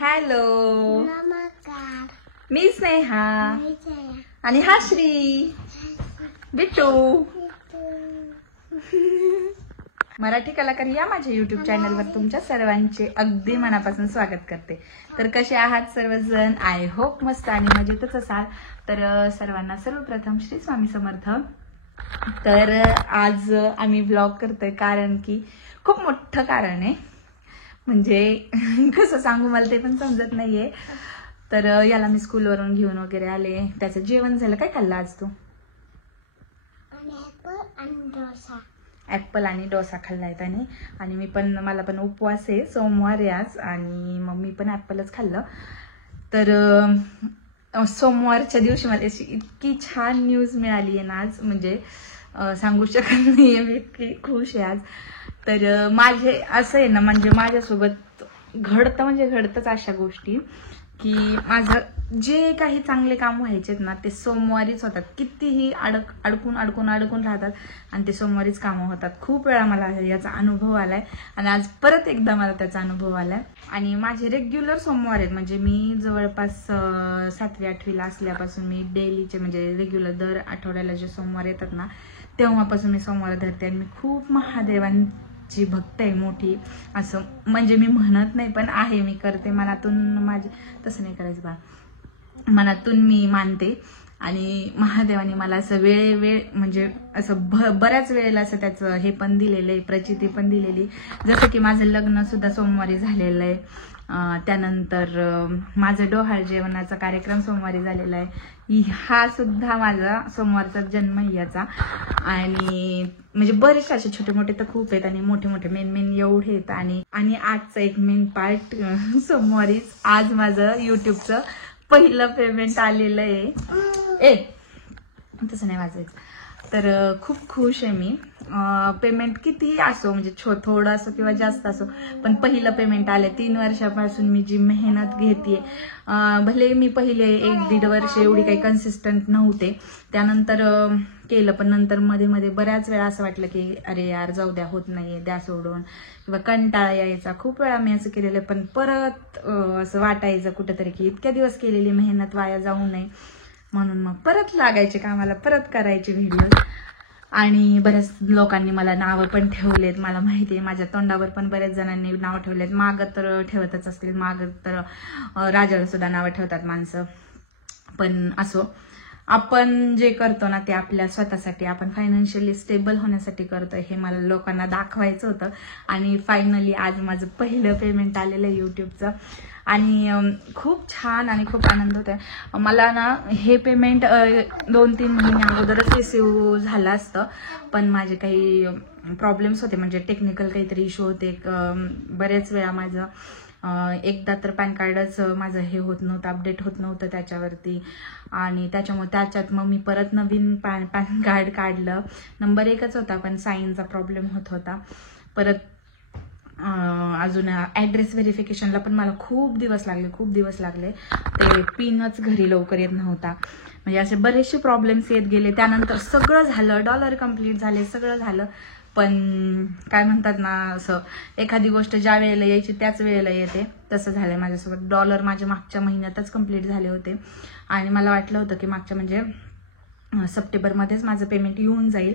Hello, नमस्कार. मी स्नेहा आणि हा श्री बिट्टू. मराठी कलाकार या माझ्या युट्यूब चॅनलवर तुमच्या सर्वांचे अगदी मनापासून स्वागत करते. तर कसे आहात सर्वजण? आय होप मस्त आणि मजेतच असाल. तर सर्वांना सर्वप्रथम श्री स्वामी समर्थ. तर आज आम्ही ब्लॉग करतोय कारण की खूप मोठं कारण आहे. म्हणजे कसं सांगू मला ते पण समजत नाहीये. तर याला मी स्कूलवरून घेऊन वगैरे आले. त्याचं जेवण झालं. काय खाल्लं आज तू? ऍपल आणि डोसा खाल्लाय त्याने. आणि मी पण, मला पण उपवास आहे, सोमवार आहे आज, आणि मग मी पण ऍपलच खाल्लं. तर सोमवारच्या दिवशी मला अशी इतकी छान न्यूज मिळाली आहे ना आज, म्हणजे सांगू शकत नाहीये, मी इतकी खुश आहे आज. तर माझे असं आहे ना, म्हणजे माझ्यासोबत घडतंच अशा गोष्टी की माझं जे काही चांगले काम व्हायचेत ना ते सोमवारीच होतात. कितीही अडकून राहतात आणि ते सोमवारीच कामं होतात. खूप वेळा मला याचा अनुभव आलाय आणि आज परत एकदा मला त्याचा अनुभव आलाय. आणि माझे रेग्युलर सोमवार आहेत. म्हणजे मी जवळपास 7वी 8वीला असल्यापासून मी डेलीचे, म्हणजे रेग्युलर दर आठवड्याला जे सोमवार येतात ना तेव्हापासून मी सोमवार धरते. आणि मी खूप महादेवांची भक्त आहे मोठी. असं म्हणजे मी म्हणत नाही, पण आहे, मी करते मनातून. माझे तसं नाही करायचं बा, मनातून मी मानते. आणि महादेवाने मला असं वेळ म्हणजे असं बऱ्याच वेळेला असं त्याचं हे पण दिलेलं आहे, प्रचिती पण दिलेली. जसं की माझं लग्न सुद्धा सोमवारी झालेलं आहे. त्यानंतर माझं डोहाळ जेवणाचा कार्यक्रम सोमवारी झालेला आहे. हा सुद्धा माझा सोमवारचा जन्म याचा. आणि म्हणजे बरेचसे असे छोटे मोठे तर खूप आहेत आणि मोठे मोठे मेन एवढे आहेत. आणि आजचा एक मेन पार्ट सोमवारीच आज माझं युट्यूबचं पहिलं पेमेंट आलेलं आहे. तसं नाही वाजायचं. तर खूप खुश आहे मी. पेमेंट कितीही असो, म्हणजे थोडं असो किंवा जास्त असो, पण पहिलं पेमेंट आलं. 3 वर्षापासून मी जी मेहनत घेतेय, भले मी पहिले 1-1.5 वर्ष एवढी काही कन्सिस्टंट नव्हते, त्यानंतर केलं, पण नंतर मध्ये बऱ्याच वेळा असं वाटलं की अरे यार जाऊ द्या, होत नाहीये, द्या सोडून, किंवा कंटाळा यायचा. खूप वेळा मी असं केलेलं, पण परत असं वाटायचं कुठेतरी की इतक्या दिवस केलेली मेहनत वाया जाऊ नये, म्हणून मग परत लागायचे कामाला, परत करायचे व्हिडिओ. आणि बऱ्याच लोकांनी मला नावं पण ठेवलेत. मला माहिती आहे, माझ्या तोंडावर पण बऱ्याच जणांनी नावं ठेवलेत. मागं तर ठेवतच असतील, मागं तर राजाला सुद्धा नावं ठेवतात माणसं. पण असो, आपण जे करतो ना ते आपल्या स्वतःसाठी, आपण फायनान्शियली स्टेबल होण्यासाठी करतोय, हे मला लोकांना दाखवायचं होतं. आणि फायनली आज माझं पहिलं पेमेंट आलेलं आहे युट्यूबचं. आणि खूप छान आणि खूप आनंद होतोय मला ना. हे पेमेंट 2-3 महिने अगोदरच रिसिव्ह झालं असतं, पण माझे काही प्रॉब्लेम्स होते, म्हणजे टेक्निकल काहीतरी इश्यू होते. बरेच वेळा माझं एकदा तर पॅन कार्डच माझं हे होत नव्हतं, अपडेट होत नव्हतं त्याच्यावरती. आणि त्याच्यात मग मी परत नवीन पॅन कार्ड काढलं. नंबर 1च होता, पण साईनचा प्रॉब्लेम होत होता. परत अजून ॲड्रेस व्हेरिफिकेशनला पण मला खूप दिवस लागले. ते पिनच घरी लवकर येत नव्हता. म्हणजे असे बरेचसे प्रॉब्लेम्स येत गेले. त्यानंतर सगळं झालं, डॉलर कंप्लीट झाले, सगळं झालं. पण काय म्हणतात ना, असं एखादी गोष्ट ज्या वेळेला यायची त्याच वेळेला येते, तसं झालंय माझ्यासोबत. डॉलर माझ्या मागच्या महिन्यातच कंप्लीट झाले होते. आणि मला वाटलं होतं की मागच्या म्हणजे सप्टेंबरमध्येच माझं पेमेंट येऊन जाईल,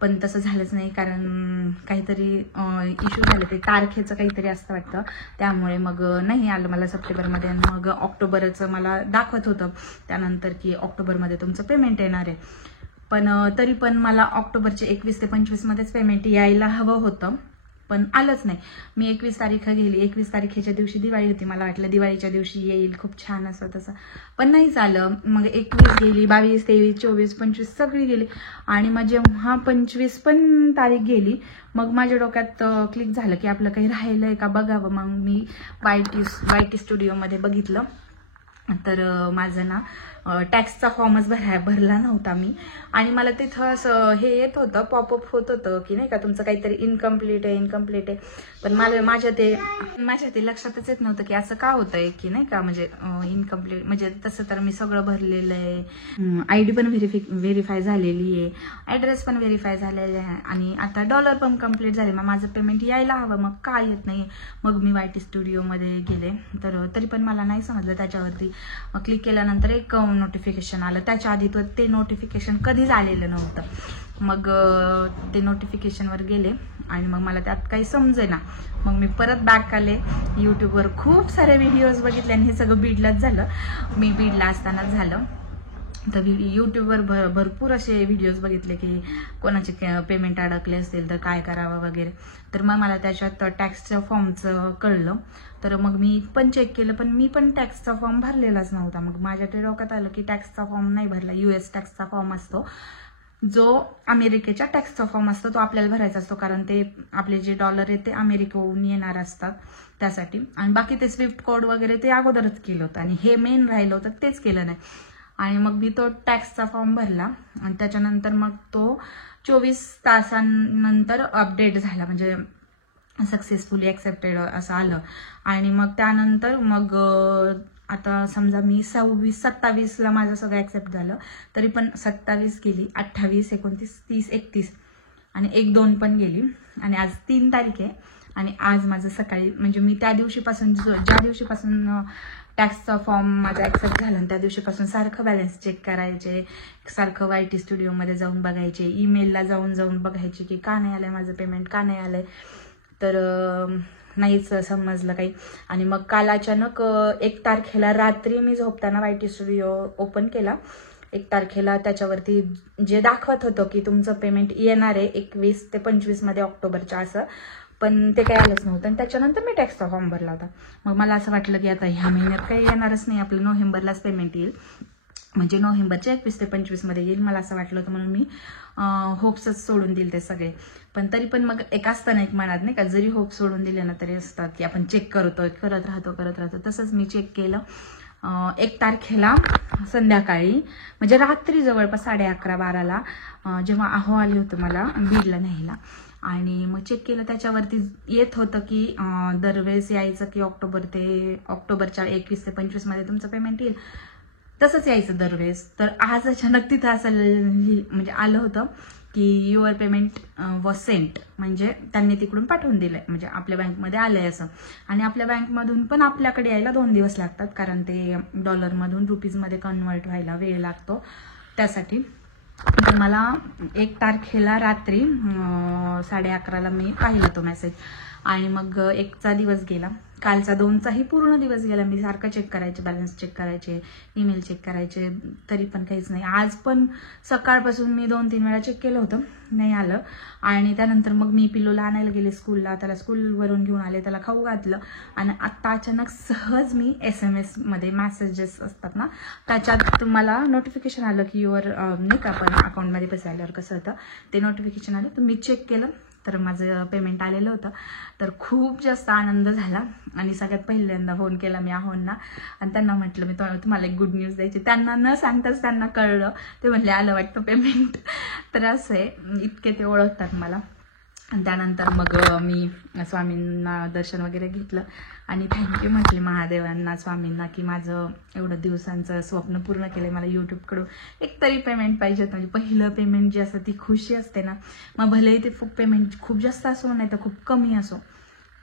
पण तसं झालंच नाही. कारण काहीतरी इश्यू झाले, ते तारखेचं काहीतरी असतं वाटतं, त्यामुळे मग नाही आलं मला सप्टेंबरमध्ये. आणि मग ऑक्टोबरचं मला दाखवत होतं त्यानंतर की ऑक्टोबरमध्ये तुमचं पेमेंट येणार आहे. पण तरी पण मला ऑक्टोबरचे 21 ते 25 मध्येच पेमेंट यायला हवं होतं, पण आलंच नाही. मी 21 तारीख गेली. 21 तारखेच्या दिवशी दिवाळी होती. मला वाटलं दिवाळीच्या दिवशी येईल, खूप छान असं तसं, पण नाहीच आलं. मग 21 गेली, 22, 23, 24, 25 सगळी गेली. आणि मग जेव्हा 25 पण तारीख गेली, मग माझ्या डोक्यात क्लिक झालं की आपलं काही राहिलंय का बघावं. मग मी YT स्टुडिओमध्ये बघितलं. तर माझं ना टॅक्सचा फॉर्मच भरला नव्हता मी. आणि मला तिथं असं हे येत होतं, पॉपअप होत होतं की नाही का तुमचं काहीतरी इनकम्प्लीट आहे. पण माझ्या ते लक्षातच येत नव्हतं की असं का होतंय की नाही का, म्हणजे इनकम्प्लीट. म्हणजे तसं तर मी सगळं भरलेलं आहे, ID पण व्हेरीफाय झालेली आहे, ॲड्रेस पण व्हेरीफाय झालेले आहे, आणि आता डॉलर पण कम्प्लीट झाले. मग माझं पेमेंट यायला हवं, मग का येत नाही. मग मी YT स्टुडिओमध्ये गेले, तर तरी पण मला नाही समजलं. त्याच्यावरती क्लिक केल्यानंतर एक नोटिफिकेशन आलं. त्याच्या आधी ते नोटिफिकेशन कधीच आलेलं नव्हतं. मग ते नोटिफिकेशनवर गेले आणि मग मला त्यात काही समजेना. मग मी परत बॅक आले. यूट्यूबवर खूप सारे व्हिडिओज बघितले आणि हे सगळं बीडलाच झालं. मी बीडला असतानाच झालं. तर यूट्यूबवर भरपूर असे व्हिडिओज बघितले की कोणाचे पेमेंट अडकले असतील तर काय करावं वगैरे. तर मग मला त्याच्यात टॅक्सच्या फॉर्मचं कळलं. तर मग मी पण चेक केलं, पण मी पण टॅक्सचा फॉर्म भरलेलाच नव्हता. मग माझ्या ते डोक्यात आलं की टॅक्सचा फॉर्म नाही भरला. US टॅक्सचा फॉर्म असतो, जो अमेरिकेच्या टॅक्सचा फॉर्म असतो तो आपल्याला भरायचा असतो, कारण ते आपले जे डॉलर आहे ते अमेरिकेहून येणार असतात त्यासाठी. आणि बाकी ते स्विफ्ट कोड वगैरे ते अगोदरच केलं होतं, आणि हे मेन राहिलं होतं तेच केलं नाही. आणि मग मी तो टॅक्सचा फॉर्म भरला आणि त्याच्यानंतर मग तो 24 तासांनंतर अपडेट झाला, म्हणजे सक्सेसफुली ॲक्सेप्टेड असं आलं. आणि मग त्यानंतर मग आता समजा मी 26-27ला माझं सगळं ॲक्सेप्ट झालं, तरी पण 27 गेली, 28, 29, 30, 31 आणि 1-2 पण गेली. आणि आज 3 तारीख आहे. आणि आज माझं सकाळी, म्हणजे मी त्या दिवशीपासून ज्या दिवशीपासून टॅक्सचा फॉर्म माझा ॲक्सेप्ट झाला त्या दिवशीपासून सारखं बॅलन्स चेक करायचे, सारखं YT स्टुडिओमध्ये जाऊन बघायचे, ईमेलला जाऊन बघायचे की का नाही आलंय माझं पेमेंट, का नाही आलंय. तर नाहीच समजलं काही. आणि मग काल अचानक 1 तारखेला रात्री मी झोपताना YT स्टुडिओ ओपन केला. 1 तारखेला त्याच्यावरती जे दाखवत होतं की तुमचं पेमेंट येणार आहे 21 ते 25 मध्ये ऑक्टोबरच्या, असं. पण ते काही आलंच नव्हतं. आणि त्याच्यानंतर मी टॅक्सचा फॉर्म भरला होता. मग मला असं वाटलं की आता ह्या महिन्यात काही येणारच नाही, आपलं नोव्हेंबरलाच पेमेंट येईल, म्हणजे नोव्हेंबरच्या 21 ते 25 मध्ये येईल. मला असं वाटलं होतं, म्हणून मी होप्सच सोडून दिले ते सगळे. पण तरी पण मग एक असतं ना एक मनात नाही का, जरी होप सोडून दिले ना तरी असतात की आपण चेक करत राहतो. तसंच मी चेक केलं. 1 तारखेला संध्याकाळी, म्हणजे रात्री जवळपास 11:30-12ला जेव्हा आहो आले होते मला बीडला न्यायला, आणि मग चेक केलं त्याच्यावरती येत होतं की दरवेळेस यायचं की ऑक्टोबरच्या 21 ते 25 मध्ये तुमचं पेमेंट येईल, तसंच यायचं दरवेळेस. तर आज अचानक तिथं असं म्हणजे आलं होतं की युअर पेमेंट वॉज सेंट, म्हणजे त्यांनी तिकडून पाठवून दिलंय, म्हणजे आपल्या बँकमध्ये आलंय असं. आणि आपल्या बँकमधून पण आपल्याकडे यायला 2 दिवस लागतात, कारण ते डॉलरमधून रुपीजमध्ये कन्वर्ट व्हायला वेळ लागतो त्यासाठी. तर मला 1 तारखेला रात्री 11:30ला मी पाहिला तो मेसेज. आणि मग 1चा दिवस गेला, कालचा 2चाही पूर्ण दिवस गेला. मी सारखं चेक करायचे, बॅलन्स चेक करायचे, ईमेल चेक करायचे, तरी पण काहीच नाही. आज पण सकाळपासून मी 2-3 वेळा चेक केलं होतं, नाही आलं. आणि त्यानंतर मग मी पिल्लूला आणायला गेले स्कूलला, त्याला स्कूलवरून घेऊन आले, त्याला खाऊ घातलं. आणि आत्ता अचानक सहज मी SMS मध्ये मेसेजेस असतात ना, त्याच्यात मला नोटिफिकेशन आलं की युअर नाही का, आपण अकाउंटमध्ये पैसे आल्यावर कसं होतं ते नोटिफिकेशन आलं. तर मी चेक केलं तर माझं पेमेंट आलेलं होतं. तर खूप जास्त आनंद झाला. आणि सगळ्यात पहिल्यांदा फोन केला मी आहोंना आणि त्यांना म्हटलं मी तुम्हाला एक गुड न्यूज द्यायची. त्यांना न सांगताच त्यांना कळलं, ते म्हणले आलं वाटतं पेमेंट. तर असं आहे, इतके ते ओळखतात मला. आणि त्यानंतर मग मी स्वामींना दर्शन वगैरे घेतलं आणि थँक्यू म्हटले महादेवांना, स्वामींना, की माझं एवढं दिवसांचं स्वप्न पूर्ण केलं. मला यूट्यूबकडून एक तरी पेमेंट पाहिजे होतं, म्हणजे पहिलं पेमेंट जे असतं ती खुशी असते ना. मग भलेही ते पेमेंट खूप जास्त असो नाही तर खूप कमी असो,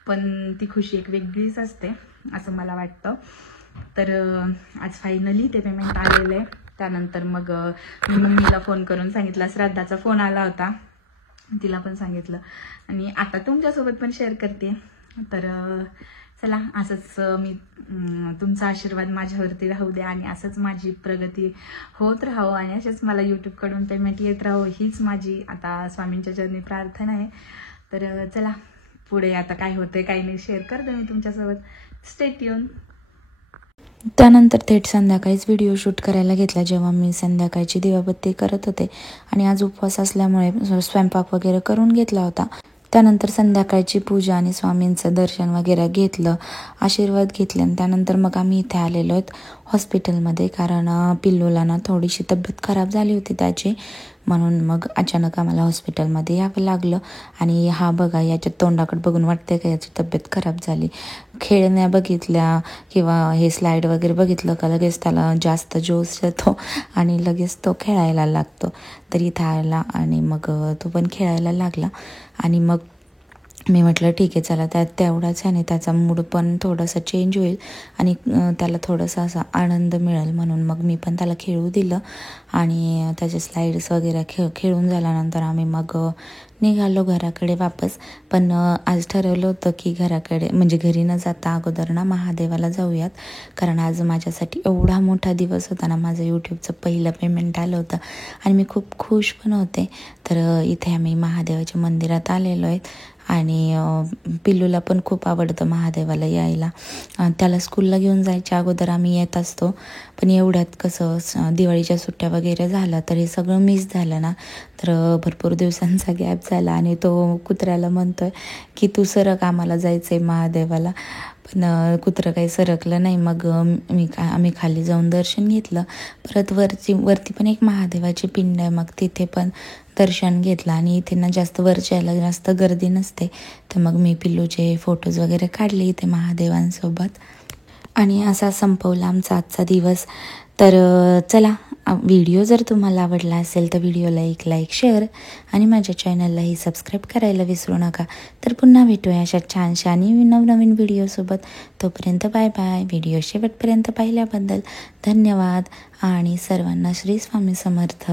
पण ती खुशी एक वेगळीच असते असं मला वाटतं. तर आज फायनली ते पेमेंट आलेलं आहे. त्यानंतर मग मी मम्मीला फोन करून सांगितलं, श्राद्धाचा फोन आला होता, तिला पण सांगितलं आणि आता तुमच्यासोबत पण शेअर करते. तर चला, असंच मी तुमचा आशीर्वाद माझ्यावरती राहू द्या आणि असंच माझी प्रगती होत राहावं आणि असेच मला यूट्यूबकडून पेमेंट येत राहावं, हीच माझी आता स्वामींच्या चरणी प्रार्थना आहे. तर चला, पुढे आता काय होतंय काही नाही शेअर करते मी तुमच्यासोबत. Stay tune. त्यानंतर थेट संध्याकाळीच व्हिडिओ शूट करायला घेतला, जेव्हा मी संध्याकाळची दिवाबत्ती करत होते. आणि आज उपवास असल्यामुळे स्वयंपाक वगैरे करून घेतला होता. त्यानंतर संध्याकाळची पूजा आणि स्वामींचं दर्शन वगैरे घेतलं, आशीर्वाद घेतले आणि त्यानंतर मग आम्ही इथे आलेलो आहेत हॉस्पिटलमध्ये. कारण पिल्लूला ना थोडीशी तब्येत खराब झाली होती त्याची, म्हणून मग अचानक आम्हाला हॉस्पिटलमध्ये यावं लागलं. आणि हा बघा, याच्या तोंडाकडे बघून वाटते का याची तब्येत खराब झाली. खेळण्या बघितल्या किंवा हे स्लाईड वगैरे बघितलं का लगेच त्याला जास्त जोश येतो आणि लगेच तो खेळायला लागतो. तर इथं आला आणि मग तो पण खेळायला लागला. आणि मग मी म्हटलं ठीक आहे चला, तेवढाच आणि त्याचा मूड पण थोडासा चेंज होईल आणि त्याला थोडासा असा आनंद मिळेल, म्हणून मग मी पण त्याला खेळू दिलं. आणि त्याचे स्लाईड्स वगैरे खेळून झाल्यानंतर आम्ही मग निघालो घराकडे वापस. पण आज ठरवलं होतं की घराकडे म्हणजे घरी न जाता अगोदर ना महादेवाला जाऊयात. कारण आज माझ्यासाठी एवढा मोठा दिवस होता ना, माझं यूट्यूबचं पहिलं पेमेंट आलं होतं आणि मी खूप खुश पण होते. तर इथे आम्ही महादेवाच्या मंदिरात आलेलो आहेत. आणि पिल्लूला पण खूप आवडतं महादेवाला यायला. त्याला स्कूलला घेऊन जायच्या अगोदर आम्ही येत असतो. पण एवढ्यात कसं दिवाळीच्या सुट्ट्या वगैरे झाला तर हे सगळं मिस झालं ना, तर भरपूर दिवसांचा गॅप झाला. आणि तो कुत्र्याला म्हणतोय की तू सरक, आम्हाला जायचं आहे महादेवाला. पण कुत्रं काही सरकलं नाही. मग आम्ही खाली जाऊन दर्शन घेतलं. परत वरती पण एक महादेवाची पिंड आहे, मग तिथे पण दर्शन घेतलं. आणि इथे ना जास्त वरच्याला जास्त गर्दी नसते, तर मग मी पिल्लूचे फोटोज वगैरे काढले इथे महादेवांसोबत. आणि असा संपवला आमचा आजचा दिवस. तर चला, व्हिडिओ जर तुम्हाला आवडला असेल तर व्हिडिओला एक लाईक, शेअर आणि माझ्या चॅनललाही सबस्क्राईब करायला विसरू नका. तर पुन्हा भेटूया अशा छानशा आणि नवनवीन व्हिडिओसोबत. तोपर्यंत बाय बाय. व्हिडिओ शेवटपर्यंत पाहिल्याबद्दल धन्यवाद आणि सर्वांना श्री स्वामी समर्थ.